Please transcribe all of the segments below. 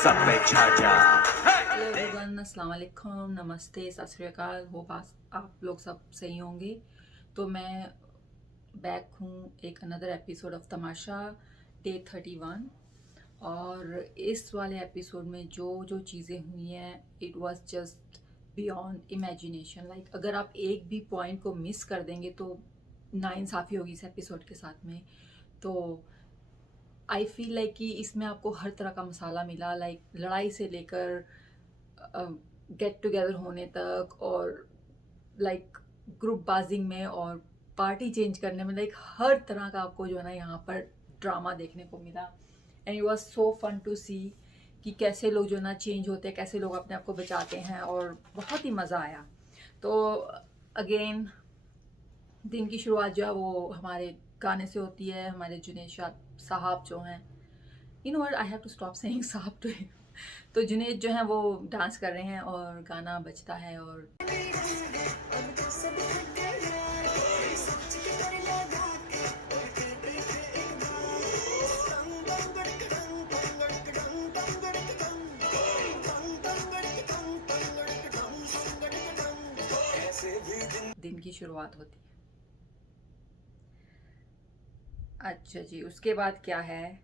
सब पे छा जा। हेलो एवरीवन, अस्सलाम वालेकुम, नमस्ते, सत श्री अकाल। होप आप लोग सब सही होंगे। तो मैं बैक हूँ एक another episode of Tamasha day 31। और इस वाले एपिसोड में जो जो चीज़ें हुई हैं, it was just beyond imagination. Like अगर आप एक भी पॉइंट को मिस कर देंगे तो नाइंसाफ़ी होगी इस एपिसोड के साथ में। तो आई फील लाइक कि इसमें आपको हर तरह का मसाला मिला, लाइक लड़ाई से लेकर गेट टुगेदर होने तक, और लाइक ग्रुप बाजिंग में और पार्टी चेंज करने में, लाइक हर तरह का आपको जो है ना यहाँ पर ड्रामा देखने को मिला। And it was so fun to see कि कैसे लोग जो है ना चेंज होते हैं, कैसे लोग अपने आप को बचाते हैं, और बहुत ही मज़ा आया। तो अगेन दिन की शुरुआत जो है वो हमारे गाने से होती है। हमारे जुनेद साहब जो हैं, you know what, I have to stop saying साहब टू हिम। तो जुनेद जो है वो डांस कर रहे हैं और गाना बजता है, और दिन की शुरुआत होती है। अच्छा जी, उसके बाद क्या है?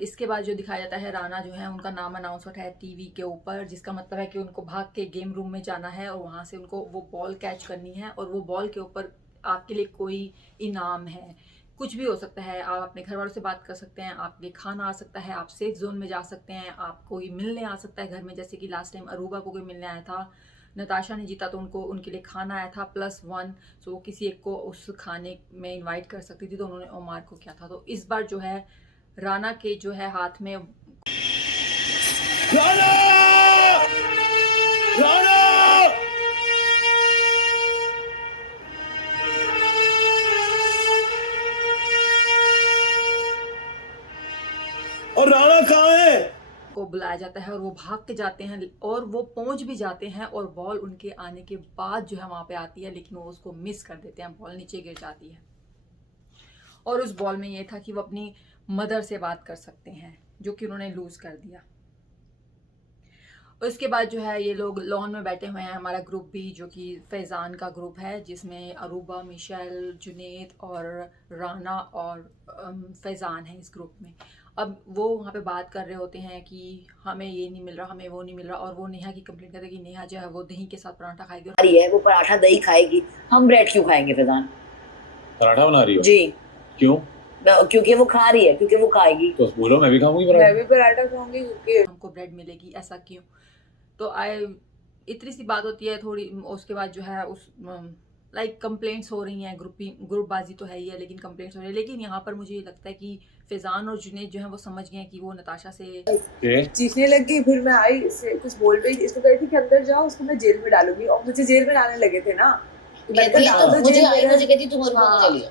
इसके बाद जो दिखाया जाता है, राना जो है उनका नाम अनाउंस होता है टीवी के ऊपर, जिसका मतलब है कि उनको भाग के गेम रूम में जाना है और वहाँ से उनको वो बॉल कैच करनी है, और वो बॉल के ऊपर आपके लिए कोई इनाम है। कुछ भी हो सकता है, आप अपने घर वालों से बात कर सकते हैं, आपके लिए खाना आ सकता है, आप सेफ जोन में जा सकते हैं, आप कोई मिलने आ सकता है घर में, जैसे कि लास्ट टाइम अरूबा को कोई मिलने आया था। नताशा ने जीता तो उनको उनके लिए खाना आया था +1। सो वो किसी एक को उस खाने में इनवाइट कर सकती थी, तो उन्होंने ओमार को किया था। तो इस बार जो है राना के जो है हाथ में राणा! राणा! और राणा कहाँ है? को बुलाया जाता है, और वो भाग के जाते हैं, और वो पहुंच भी जाते हैं, और बॉल उनके आने के बाद जो है वहां पे आती है, लेकिन वो उसको मिस कर देते हैं, बॉल नीचे गिर जाती है। और उस बॉल में ये था कि वो अपनी मदर से बात कर सकते हैं, जो कि उन्होंने लूज कर दिया। और इसके बाद जो है ये लोग लॉन में बैठे हुए हैं, हमारा ग्रुप भी, जो कि फैज़ान का ग्रुप है, जिसमें अरूबा, मिशेल, जुनेद और राना और फैज़ान है इस ग्रुप में। अब वो वहाँ पे बात कर रहे होते हैं कि हमें ये नहीं मिल रहा, हमें वो नहीं मिल रहा, और वो नेहा की कंप्लेंट करते हैं कि नेहा जो है वो दही के साथ पराठा खाएगी। रही है, वो पराठा दही खाएगी, हम ब्रेड क्यों खाएंगे फैजान? पराठा बना रही हो? जी, क्यों? क्योंकि वो खा रही है, क्योंकि वो खाएगी। तो बोलो मैं भी खाऊंगी मैं पराठा। भी पराठा खाऊंगी क्योंकि हमको ब्रेड मिलेगी, ऐसा क्यों? तो आई इतनी सी बात होती है थोड़ी। उसके बाद जो है उस लाइक कंप्लेंट्स हो रही हैं, ग्रुपबाजी तो है ही है, लेकिन कंप्लेंट्स हो रही है। लेकिन यहाँ पर मुझे ये लगता है कि फैजान और जुनेद जो है वो समझ गए हैं कि वो नताशा से चीखने लगी। फिर मैं आई, इससे कुछ बोल रही थी, इसको कही थी कि अंदर जाओ, उसको मैं जेल में डालूंगी, और मुझे जेल में डालने लगे थे ना। तो मैंने कहा डाल दो मुझे जेल आई, में। मुझे कहती तुम और हाँ। चली हो,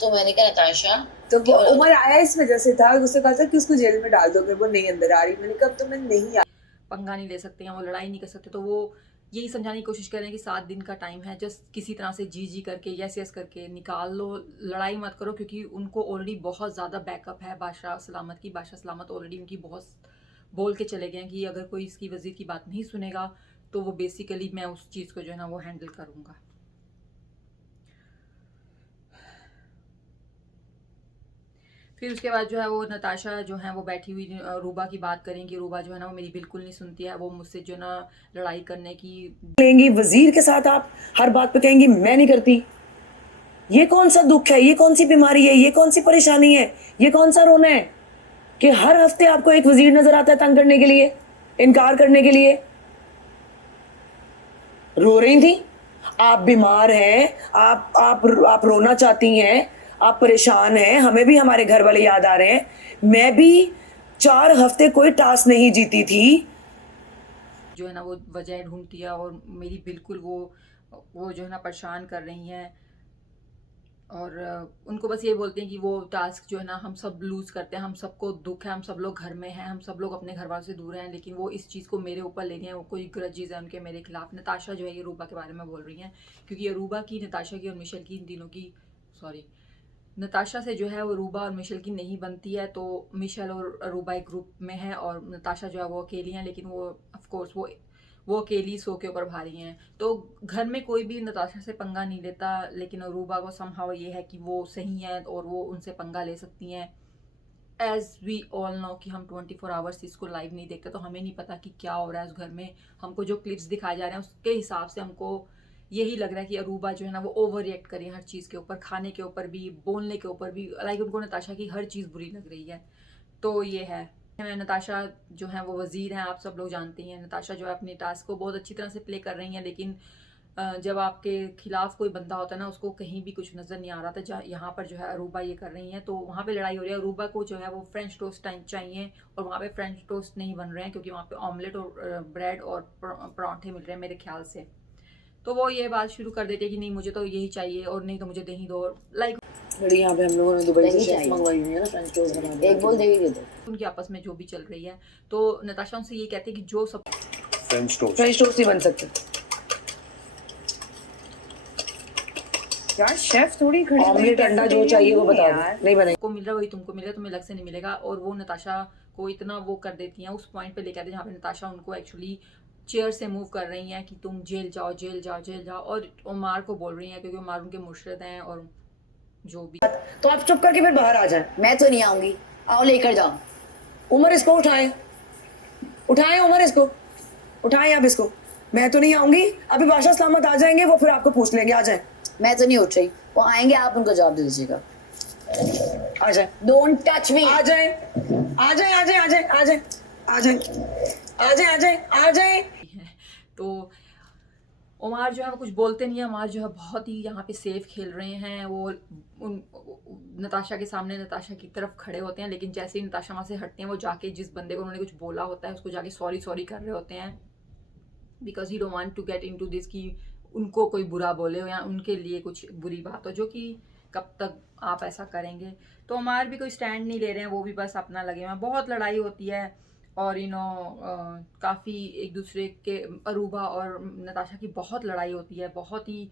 तो मैंने कहा नताशा, तो वो उमर आया इस वजह से था, उसने कहा था कि उसको जेल में डाल दो, फिर वो नहीं अंदर आ रही। मैंने कहा अब तो मैं नहीं आ पंगा नहीं ले सकते हैं, वो लड़ाई नहीं कर सकते। तो वो यही समझाने की कोशिश कर रहे हैं कि 7 दिन का टाइम है, जस्ट किसी तरह से जी जी करके, यस यस करके निकाल लो, लड़ाई मत करो, क्योंकि उनको ऑलरेडी बहुत ज़्यादा बैकअप है बादशाह सलामत की। बादशाह सलामत ऑलरेडी उनकी बहुत बोल के चले गए हैं कि अगर कोई इसकी वज़ीर की बात नहीं सुनेगा तो वो बेसिकली मैं उस चीज़ को जो है ना वो हैंडल करूँगा। फिर उसके बाद जो है वो नताशा जो है वो बैठी हुई रूबा की बात करेंगी। रूबा जो है ना वो मेरी बिल्कुल नहीं सुनती है, वो मुझसे जो ना लड़ाई करने की लेंगी। वजीर के साथ आप हर बात पे कहेंगी मैं नहीं करती। ये कौन सा दुख है, ये कौन सी बीमारी है, ये कौन सी परेशानी है, ये कौन सा रोना है कि हर हफ्ते आपको एक वजीर नजर आता है तंग करने के लिए, इनकार करने के लिए। रो रही थी, आप बीमार हैं, आप रोना चाहती हैं, आप परेशान हैं, हमें भी हमारे घर वाले याद आ रहे हैं। मैं भी 4 हफ्ते कोई टास्क नहीं जीती थी। जो है ना वो वजह ढूंढती है, और मेरी बिल्कुल वो जो है ना परेशान कर रही हैं। और उनको बस ये बोलते हैं कि वो टास्क जो है ना हम सब लूज़ करते हैं, हम सबको दुख है, हम सब लोग घर में हैं, हम सब लोग अपने घर वालों से दूर हैं, लेकिन वो इस चीज़ को मेरे ऊपर ले रहे हैं। वो कोई ग्रजेज है उनके मेरे खिलाफ। नताशा जो है ये रूबा के बारे में बोल रही हैं, क्योंकि ये रूबा की, नताशा की और मिशेल की, इन तीनों की, सॉरी, नताशा से जो है वो अरूबा और मिशेल की नहीं बनती है, तो मिशेल और अरूबा एक ग्रुप में है और नताशा जो है वो अकेली हैं, लेकिन वो ऑफ कोर्स वो अकेली 100 के ऊपर भारी हैं। तो घर में कोई भी नताशा से पंगा नहीं लेता, लेकिन अरूबा को समहाउ ये है कि वो सही हैं और वो उनसे पंगा ले सकती हैं। एज वी ऑल नो कि हम 24 आवर्स इसको लाइव नहीं देखते, तो हमें नहीं पता कि क्या हो रहा है उस घर में। हमको जो क्लिप्स दिखाए जा रहे हैं उसके हिसाब से हमको यही लग रहा है कि अरूबा जो है ना वो ओवर रिएक्ट कर रही है हर चीज़ के ऊपर, खाने के ऊपर भी, बोलने के ऊपर भी, लाइक उनको नताशा की हर चीज़ बुरी लग रही है। तो ये है, नताशा जो है वो वज़ीर हैं, आप सब लोग जानते हैं। नताशा जो है अपने टास्क को बहुत अच्छी तरह से प्ले कर रही हैं, लेकिन जब आपके खिलाफ कोई बंदा होता है ना, उसको कहीं भी कुछ नज़र नहीं आ रहा था। यहाँ पर जो है अरूबा ये कर रही हैं, तो वहाँ पे लड़ाई हो रही है। अरूबा को जो है वो फ्रेंच टोस्ट चाहिए और वहाँ पे फ्रेंच टोस्ट नहीं बन रहे हैं, क्योंकि वहाँ पे ऑमलेट और ब्रेड और पराठे मिल रहे हैं मेरे ख्याल से। तो वो ये बात शुरू कर देते हैं कि नहीं मुझे तो यही चाहिए और नहीं तो मुझे दही दो, लाइक बड़ी यहाँ पे हम लोगों ने दुबई से दही शेफ चाहिए। मंगवाई हुई है ना फ्रेंच टोस्ट बनाने एक बोल दे दे दो। उनकी आपस में जो भी चल रही है। तो नताशा उनसे ये कहती है कि जो सब फ्रेंच टोस्ट फ्रेंच टोस्ट ही बन सकते। यार शेफ थोड़ी खड़ी ऑमलेट अंडा जो चाहिए वो बता दो, नहीं बनेगा। को मिल रहा है वही तुमको मिलेगा, तुम्हें अलग से नहीं मिलेगा। और वो नताशा को इतना वो कर देती हैं, उस पॉइंट पे लेके आते हैं जहाँ पे नताशा उनको एक्चुअली चेयर से मूव कर रही हैं कि तुम जेल जाओ जेल जाओ जेल जाओ, और उमार को बोल रही हैं क्योंकि उमार उनके मुर्शिद हैं और जो भी। तो आप चुप करके फिर बाहर आ जाएं। मैं तो नहीं आऊंगी, आओ लेकर जाओ। उमर इसको उठाएं, उठाएं उमर इसको, उठाएं आप इसको। मैं तो नहीं आऊंगी, अभी बादशाह सलामत आ जाएंगे, वो फिर आपको पूछ लेंगे। आ जाएं, मैं तो नहीं उठ रही, वो आएंगे, आप उनको जवाब दे दीजिएगा। आ जाएं, डोंट टच मी। आ जाएं, आ जाएं, आ जाएं, आ जाएं, आ जाएं, आ जाएं, आ जाएं, आ जाएं, आ जाएं। तो उमार जो है वो कुछ बोलते नहीं है। उमार जो है बहुत ही यहाँ पे सेफ खेल रहे हैं। वो नताशा के सामने नताशा की तरफ खड़े होते हैं, लेकिन जैसे ही नताशा वहाँ से हटते हैं वो जाके जिस बंदे को उन्होंने कुछ बोला होता है उसको जाके सॉरी सॉरी कर रहे होते हैं, because he don't want to get into this कि उनको कोई बुरा बोले या उनके लिए कुछ बुरी बात हो, जो कि कब तक आप ऐसा करेंगे। तो उमार भी कोई स्टैंड नहीं ले रहे हैं, वो भी बस अपना लगे हुए हैं। बहुत लड़ाई होती है और काफ़ी एक दूसरे के, अरूबा और नताशा की बहुत लड़ाई होती है। बहुत ही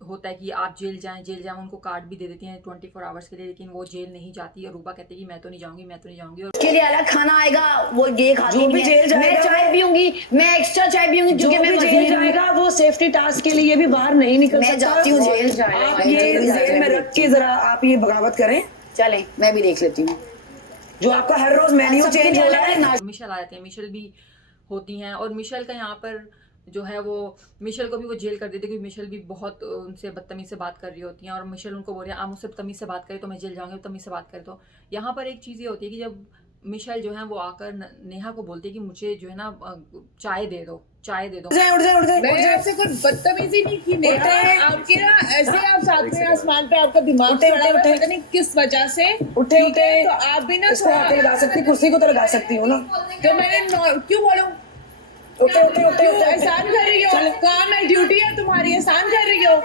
होता है कि आप जेल जाएं जेल जाएं। उनको कार्ड भी दे देती हैं 24 आवर्स के लिए, लेकिन वो जेल नहीं जाती। अरूबा कहती है कि मैं तो नहीं जाऊंगी, मैं तो नहीं जाऊंगी। और उसके लिए अलग खाना आएगा, वो ये खाती जो भी नहीं है। जेल जाएगा मैं चाय पीऊंगी, मैं एक्स्ट्रा चाय पीऊंगी जो क्योंकि मैं भी जेल वजीर हूँ। जाएगा वो सेफ्टी टास्क के लिए भी बाहर नहीं निकल मैं सकता। जाती हूँ जेल। आप ये जेल में रख के जरा आप ये बगावत करें, चलें, मैं भी देख लेती हूँ। जो आपका हर रोज मेन्यू सबके चेंज लिए हो रहा अलग है। मिशेल आ जाती है, मिशेल भी होती हैं और मिशेल का यहाँ पर जो है वो मिशेल को भी वो जेल कर देते क्योंकि मिशेल भी बहुत उनसे बदतमीज से बात कर रही होती हैं और मिशेल उनको बोल रही है आप मुझसे तमीज से बात करें तो मैं जेल जाऊंगी, तमीज से बात करें। तो यहाँ पर एक चीज़ ये होती है कि जब मिशेल जो है वो आकर नेहा को बोलती है कि मुझे जो है ना चाय दे दो, चाय दे दो। उठ जाए, उठ जाए, उठ जाए, उठ मैंने जाए। आपसे कोई बदतमीजी नहीं की नेहा। उठे। आपके ना ऐसे आप साथ में आसमान पे आपका दिमाग उठे, चढ़ा हुआ है, उठे। पता नहीं किस वजह से। उठे, ठीक है, उठे। तो आप भी ना इसको हाथ लगा सकती, कुर्सी को तो लगा सकती हो ना। तो मैंने क्यों बोलूं? उठे, उठे, उठे, क्यों उठे। एहसान कर रही हो? काम है, ड्यूटी है तुम्हारी, एहसान कर रही हो।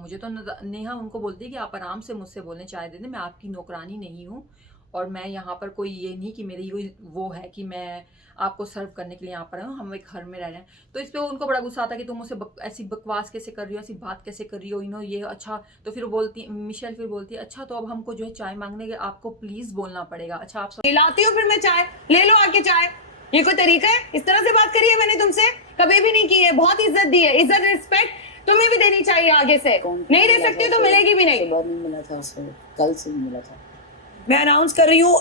मुझे तो नेहा उनको बोलती है कि आप आराम से मुझसे बोलें, चाय दे दें, मैं आपकी नौकरानी नहीं हूँ और मैं यहाँ पर कोई ये नहीं कि मेरी कोई वो है कि मैं आपको सर्व करने के लिए यहाँ पर हूँ, हम एक घर में रह रहे हैं। तो इस पे उनको बड़ा गुस्सा आता है कि तुम मुझसे ऐसी बकवास कैसे कर रही हो, ऐसी बात कैसे कर रही हो, ये अच्छा। तो फिर बोलती मिशेल फिर बोलती है अच्छा तो अब हमको जो है चाय मांगने के आपको प्लीज बोलना पड़ेगा। अच्छा आप लाती हूँ फिर मैं चाय, ले लो आके चाय। ये कोई तरीका है? इस तरह से बात करी है मैंने तुमसे कभी भी नहीं की है। बहुत इज्जत दी है, इज्जत रिस्पेक्ट तुम्हें भी देनी चाहिए आगे से। नहीं दे सकती तो मिलेगी भी नहीं। सुबह नहीं मिला था उसे, कल से मिला था। मैं अनाउंस कर रही हूँ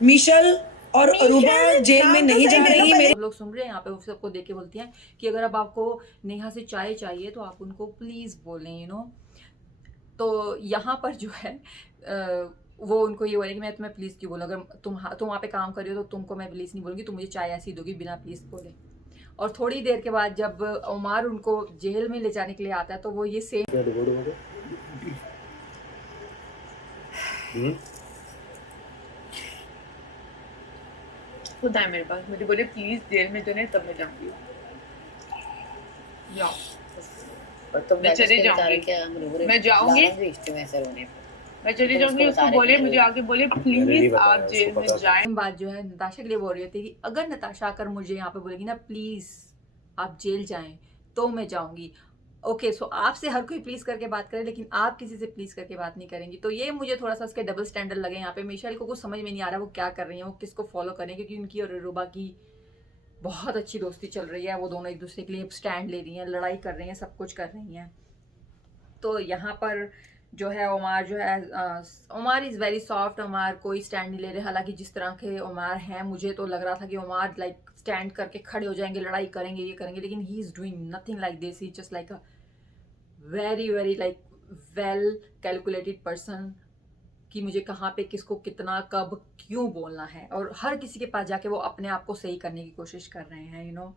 मिशेल और अरूबा जेल में नहीं जा रही। मेरे लोग सुन रहे हैं यहाँ पे, वो सबको देख के बोलती हैं कि अगर अब आपको नेहा से चाय चाहिए तो आप उनको प्लीज बोलें, तो यहाँ पर जो है वो उनको ये बोले कि मैं तुम्हें प्लीज क्यों बोलूँ, अगर तुम वहाँ पे काम कर रही हो तो तुमको मैं प्लीज नहीं बोलूँगी, तुम मुझे चाय ऐसी दोगी बिना प्लीज बोले। और थोड़ी देर के बाद जब उमार उनको जेल में ले जाने के लिए आता है तो वो ये सेम खुद है मेरे पास, मुझे बोले प्लीज जेल में तो नहीं, तब मैं जाऊंगी। जाओ, और तुम मैं चली जाऊंगी। मैं जाऊंगी। मैं चली जाऊंगी। उसको बोले, मुझे आके बोले प्लीज आप जेल में जाएं। बात जो है नताशा के लिए बोल रही होती है कि अगर नताशा आकर मुझे यहाँ पे बोलेगी ना प्लीज आप जेल जाएं तो मैं जाऊंगी। ओके सो आपसे हर कोई प्लीज करके बात करे लेकिन आप किसी से प्लीज करके बात नहीं करेंगी, तो ये मुझे थोड़ा सा उसके डबल स्टैंडर्ड लगे यहाँ पे। मिशेल को कुछ समझ में नहीं आ रहा वो क्या कर रही है, वो किसको फॉलो करें, क्योंकि उनकी और रूबा की बहुत अच्छी दोस्ती चल रही है, वो दोनों एक दूसरे के लिए स्टैंड ले रही हैं, लड़ाई कर रही हैं, सब कुछ कर रही हैं। तो यहाँ पर जो है ओमार जो है Omar is very soft, Omar कोई स्टैंड नहीं ले रहे। हालांकि जिस तरह के ओमार हैं मुझे तो लग रहा था कि ओमार लाइक स्टैंड करके खड़े हो जाएंगे, लड़ाई करेंगे, ये करेंगे, लेकिन he is doing nothing like this. He just like a very very like well calculated person कि मुझे कहाँ पे किसको कितना कब क्यों बोलना है, और हर किसी के पास जाके वो अपने आप को सही करने की कोशिश कर रहे हैं, यू नो।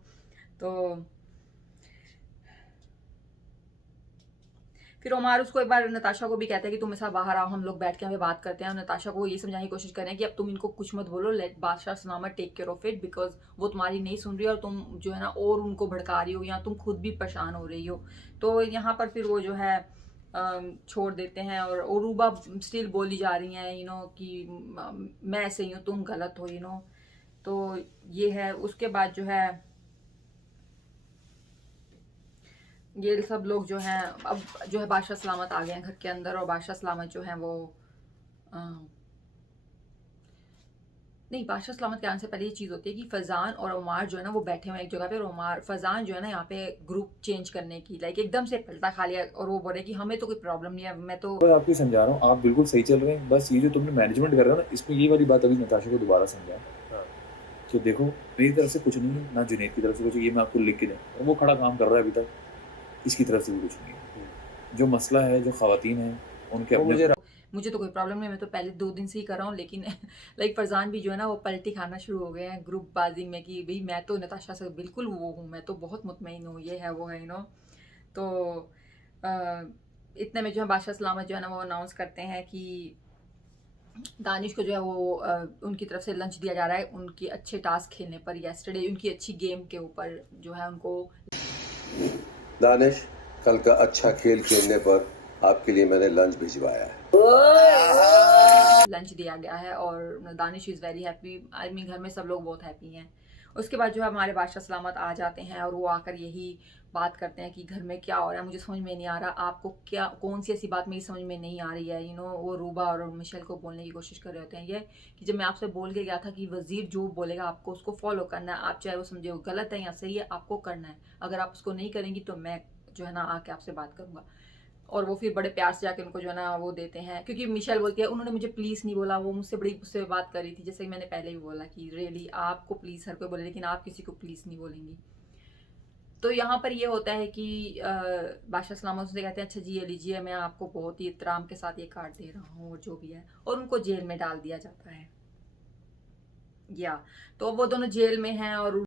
तो फिर ओमार उसको एक बार नताशा को भी कहता है कि तुम ऐसा बाहर आओ, हम लोग बैठ के यहाँ पे बात करते हैं। और नताशा को ये समझाने की कोशिश कर रहे हैं कि अब तुम इनको कुछ मत बोलो, लेट बादशाह सलामत take care of it, because वो तुम्हारी नहीं सुन रही और तुम जो है ना और उनको भड़का रही हो या तुम खुद भी परेशान हो रही हो। तो यहाँ पर फिर वो जो है छोड़ देते हैं और रूबा स्टिल बोली जा रही हैं, यू नो, कि मैं सही हूँ तुम गलत हो, यू नो। तो ये है। उसके बाद जो है ये सब लोग जो हैं अब जो है बादशाह सलामत आ गए हैं घर के अंदर, और बादशाह सलामत जो है वो नहीं, बादशाह सलामत के आने से पहले ये चीज़ होती है कि फजान और उमार जो है ना वो बैठे हुए एक जगह पे, और उमार फजान जो है ना यहाँ पे ग्रुप चेंज करने की लाइक एकदम से पलटा खा लिया और वो बोले कि हमें तो कोई प्रॉब्लम नहीं है, मैं तो आपको समझा रहा हूँ, आप बिल्कुल सही चल रहे हैं, बस ये जो तुमने मैनेजमेंट कर रहे हो ना, इसमें ये वाली बात अभी नताशा को दोबारा समझा कि देखो मेरी तरफ से कुछ नहीं है, ना जुनैद की तरफ से कुछ, ये मैं आपको लिख के दूँ, और वो खड़ा काम कर रहा है अभी तक, इसकी तरफ से भी कुछ नहीं है। जो मसला है, जो खवातीन हैं उनके अपने, मुझे तो कोई प्रॉब्लम नहीं, मैं तो पहले 2 दिन से ही कर रहा हूँ, लेकिन लाइक फरजान भी जो है ना वो पलटी खाना शुरू हो गए हैं ग्रुप बाजी में कि भाई मैं तो नताशा से बिल्कुल वो हूँ, मैं तो बहुत मुतमईन हूँ, ये है वो है, यू नो। तो इतने में जो है बादशाह सलामत जो है ना वो अनाउंस करते हैं कि दानिश को जो है वो उनकी तरफ से लंच दिया जा रहा है उनके अच्छे टास्क खेलने पर, येस्टरडे उनकी अच्छी गेम के ऊपर जो है उनको। दानिश, कल का अच्छा खेल खेलने पर आपके लिए मैंने लंच भिजवाया है। लंच दिया गया है और Danish is very happy. I mean घर में सब लोग बहुत हैप्पी हैं। उसके बाद जो है हमारे बादशाह सलामत आ जाते हैं और वो आकर यही बात करते हैं कि घर में क्या हो रहा है, मुझे समझ में नहीं आ रहा, आपको क्या कौन सी ऐसी बात मेरी समझ में नहीं आ रही है, यू नो। वो रूबा और मिशेल को बोलने की कोशिश कर रहे होते हैं ये कि जब मैं आपसे बोल के गया था कि वज़ीर जो बोलेगा आपको उसको फॉलो करना है, आप चाहे वो समझे वो गलत है या सही है, आपको करना है, अगर आप उसको नहीं करेंगी तो मैं जो है ना आके आपसे बात करूँगा। और वो फिर बड़े प्यार से जाके उनको जो है ना वो देते हैं, क्योंकि मिशेल बोलती है उन्होंने मुझे प्लीज़ नहीं बोला, वो मुझसे बड़ी मुझसे बात कर रही थी, जैसे कि मैंने पहले भी बोला कि रियली आपको प्लीज़ हर कोई बोले लेकिन आप किसी को प्लीज़ नहीं बोलेंगी। तो यहाँ पर ये होता है कि बादशाह सलामत से कहते हैं अच्छा जी ये लीजिए, मैं आपको बहुत ही इत्तराम के साथ ये कार्ड दे रहा हूँ और जो भी है, और उनको जेल में डाल दिया जाता है। या तो वो दोनों जेल में हैं और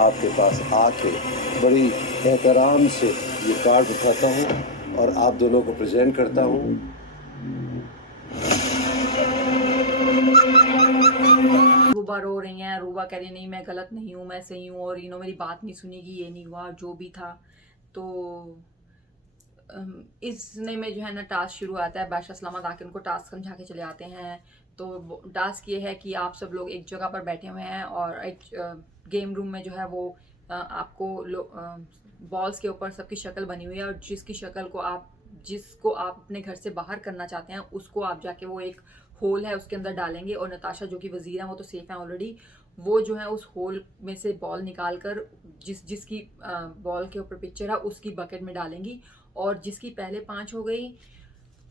आपके पास आके बड़ी एहतराम से ये कार्ड उठाता हूँ और आप दोनों को प्रेजेंट करता हूँ। रूबा रो रही हैं, रूबा कह रही नहीं मैं गलत नहीं हूँ, मैं सही हूँ, और यू नो मेरी बात नहीं सुनेगी, ये नहीं हुआ जो भी था। तो इसने में जो है ना टास्क शुरू आता है, बादशाह सलामत आके उनको टास्क समझा के चले आते हैं। तो टास्क ये है कि आप सब लोग एक जगह पर बैठे हुए हैं और एक गेम रूम में जो है वो आपको बॉल्स के ऊपर सबकी शक्ल बनी हुई है, और जिसको आप अपने घर से बाहर करना चाहते हैं उसको आप जाके वो एक होल है उसके अंदर डालेंगे, और नताशा जो कि वजीर है वो तो सेफ है ऑलरेडी, वो जो है उस होल में से बॉल निकाल कर जिसकी बॉल के ऊपर पिक्चर है उसकी बकेट में डालेंगी, और जिसकी पहले 5 हो गई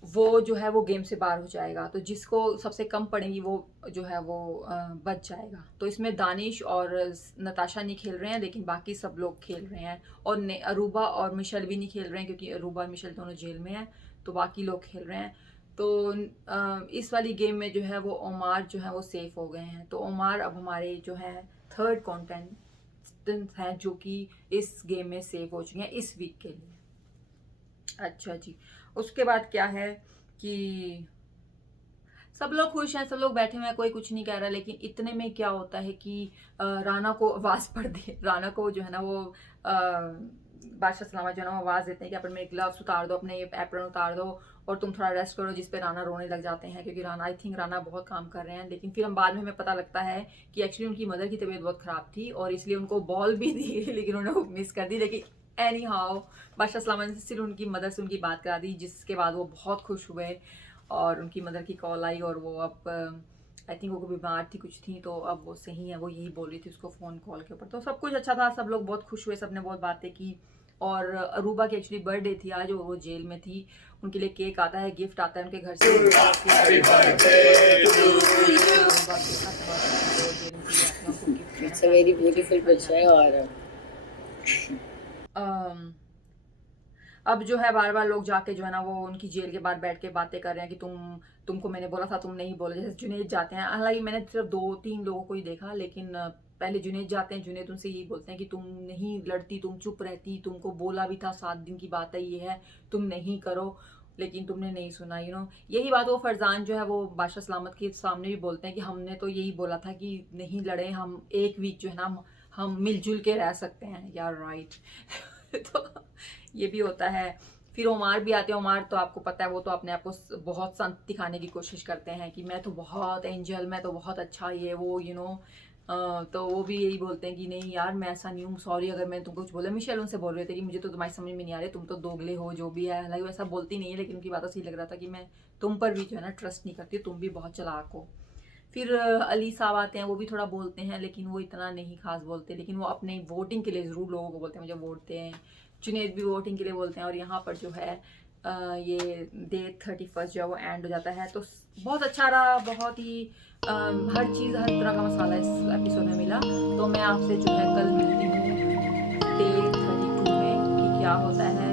वो जो है वो गेम से बाहर हो जाएगा। तो जिसको सबसे कम पड़ेंगी वो जो है वो बच जाएगा। तो इसमें दानिश और नताशा नहीं खेल रहे हैं लेकिन बाकी सब लोग खेल रहे हैं, और अरूबा और मिशेल भी नहीं खेल रहे हैं क्योंकि अरूबा और मिशेल दोनों जेल में हैं, तो बाकी लोग खेल रहे हैं। तो इस वाली गेम में जो है वो ओमार जो है वो सेफ हो गए हैं। तो ओमार अब हमारे जो है 3rd कॉन्टेस्टेंट हैं जो कि इस गेम में सेफ हो चुके हैं इस वीक के लिए। अच्छा जी, उसके बाद क्या है कि सब लोग खुश हैं, सब लोग बैठे हुए हैं, कोई कुछ नहीं कह रहा, लेकिन इतने में क्या होता है कि राना को आवाज़ पड़ दी। राना को जो है ना वो बादशाह सलामत जो है ना वो आवाज़ देते हैं कि अपने मेरे ग्लव्स उतार दो, अपने ये एप्रन उतार दो और तुम थोड़ा रेस्ट करो, जिस पे राना रोने लग जाते हैं क्योंकि राना आई थिंक राना बहुत काम कर रहे हैं। लेकिन फिर हम बाद में हमें पता लगता है कि एक्चुअली उनकी मदर की तबीयत बहुत ख़राब थी और इसलिए उनको बॉल भी दी लेकिन उन्होंने वो मिस कर दी। लेकिन एनी हाउ बादशाह सलामत ने सिर्फ उनकी मदर से उनकी बात करा दी, जिसके बाद वो बहुत खुश हुए और उनकी मदर की कॉल आई और वो अब आई थिंक वो बीमार थी कुछ थी, तो अब वो सही है, वो यही बोल रही थी उसको फ़ोन कॉल के ऊपर। तो सब कुछ अच्छा था, सब लोग बहुत खुश हुए, सब ने बहुत बातें की। और अरूबा की एक्चुअली बर्थडे थी आज और वो जेल में थी, उनके लिए केक आता है, गिफ्ट आता है उनके घर से। It's a very beautiful picture. और अब जो है बार बार लोग जाके जो है ना वो उनकी जेल के बाहर बैठ के बातें कर रहे हैं कि तुमको मैंने बोला था, तुम नहीं बोले। जैसे जुनैद जाते हैं, हालांकि मैंने सिर्फ 2-3 लोगों को ही देखा, लेकिन पहले जुनैद जाते हैं, जुनैद उनसे यही बोलते हैं कि तुम नहीं लड़ती, तुम चुप रहती, तुमको बोला भी था 7 दिन की बात है ये है, तुम नहीं करो, लेकिन तुमने नहीं सुना। यही बात वो फरजान जो है वो बादशाह सलामत के सामने भी बोलते हैं कि हमने तो यही बोला था कि नहीं लड़े, हम एक वीक जो है ना हम मिलजुल के रह सकते हैं यार, राइट। तो ये भी होता है। फिर उमार भी आते हैं। उमार तो आपको पता है वो तो अपने आप को बहुत संत दिखाने की कोशिश करते हैं कि मैं तो बहुत एंजल, मैं तो बहुत अच्छा, ये वो तो वो भी यही बोलते हैं कि नहीं यार मैं ऐसा नहीं हूँ, सॉरी अगर मैं तुमको कुछ बोला। मिशेल उनसे बोल रहे थे कि मुझे तो तुम्हारी समझ में नहीं आ रही, तुम तो दोगले हो जो भी है। हालांकि वैसा बोलती नहीं है, लेकिन उनकी बातों से लग रहा था कि मैं तुम पर भी जो है ना ट्रस्ट नहीं करती, तुम भी बहुत चालाक हो। फिर अली साहब आते हैं, वो भी थोड़ा बोलते हैं, लेकिन वो इतना नहीं खास बोलते, लेकिन वो अपने वोटिंग के लिए ज़रूर लोगों को बोलते हैं मुझे वोट दें। जुनैद भी वोटिंग के लिए बोलते हैं। और यहाँ पर जो है ये डे 31 जो है वो एंड हो जाता है। तो बहुत अच्छा रहा, बहुत ही हर चीज़, हर तरह का मसाला इस एपिसोड में मिला। तो मैं आपसे जो है कल मिलती हूँ डे 32 में कि क्या होता है।